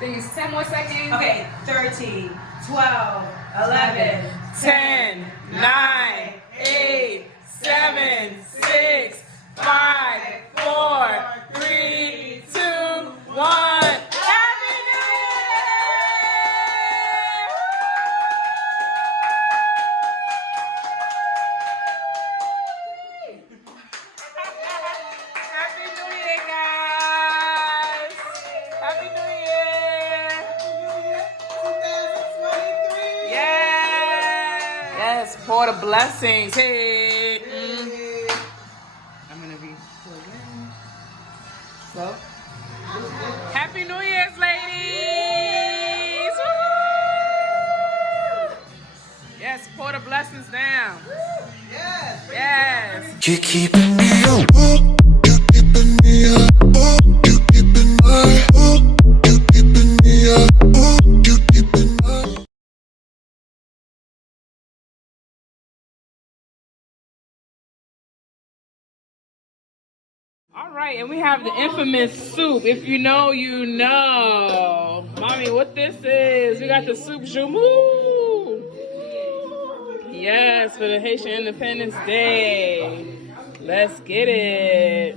think it's 10 more seconds. Okay, 13, 12, 11, 10, 9, 8, 7, 6, 5, 4, 3, 2, 1. Happy New Year! Happy New Year, guys! Happy New Year! Yes, pour the blessings. Hey. I'm gonna be pouring. So, Happy New Year's, ladies! Woo! Yes, pour the blessings down. Yes. You're keeping me up. You're keeping me up. You're keeping me up. You're keeping me up. You're keeping me up. All right, and we have the infamous soup. If you know, you know. Mommy, what this is? We got the soup Joumou. Yes, for the Haitian Independence Day. Let's get it.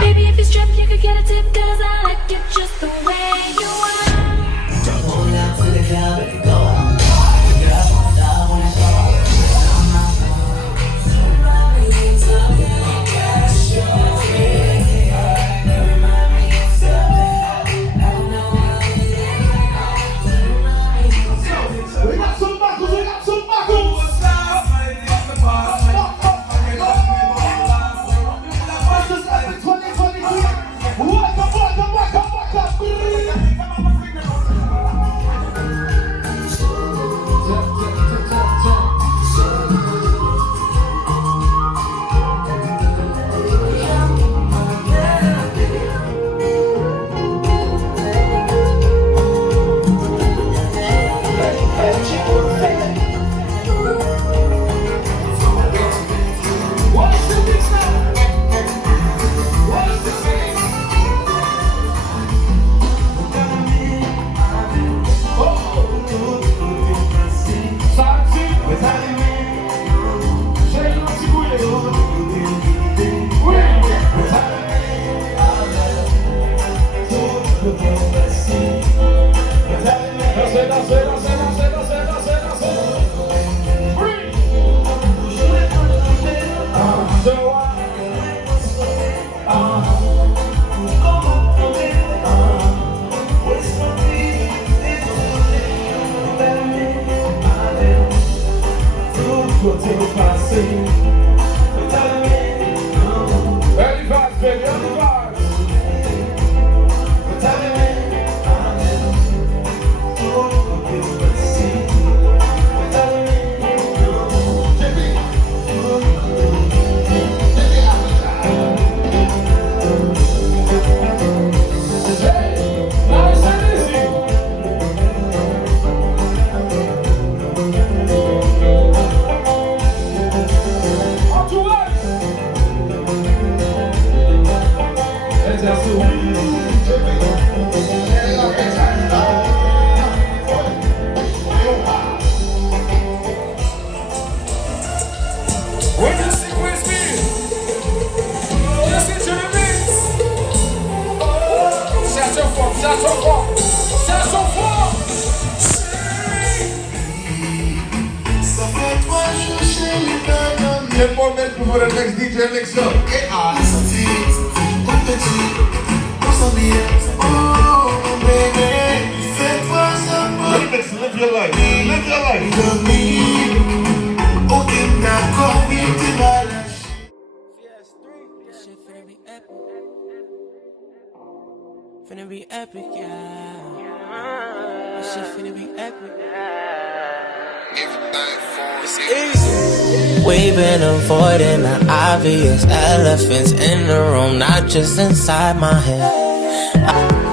Baby, if you strip, you could get a tip, cause I like it just the way you are. We got some buckles, we got some buckles. Versus Epic 2023. Welcome. What's the big stuff? What's the big Early vibes, baby, early vibes. Nice and easy. On to us. Let's have when you sing with me, listen to the beats. Shout your form, shout your form, shout your form. Ten more minutes before the next DJ mix up. Live your life. Live your life. This shit finna be epic. Finna be epic, yeah. This shit finna be epic. We've been avoiding the obvious elephants in the room, not just inside my head.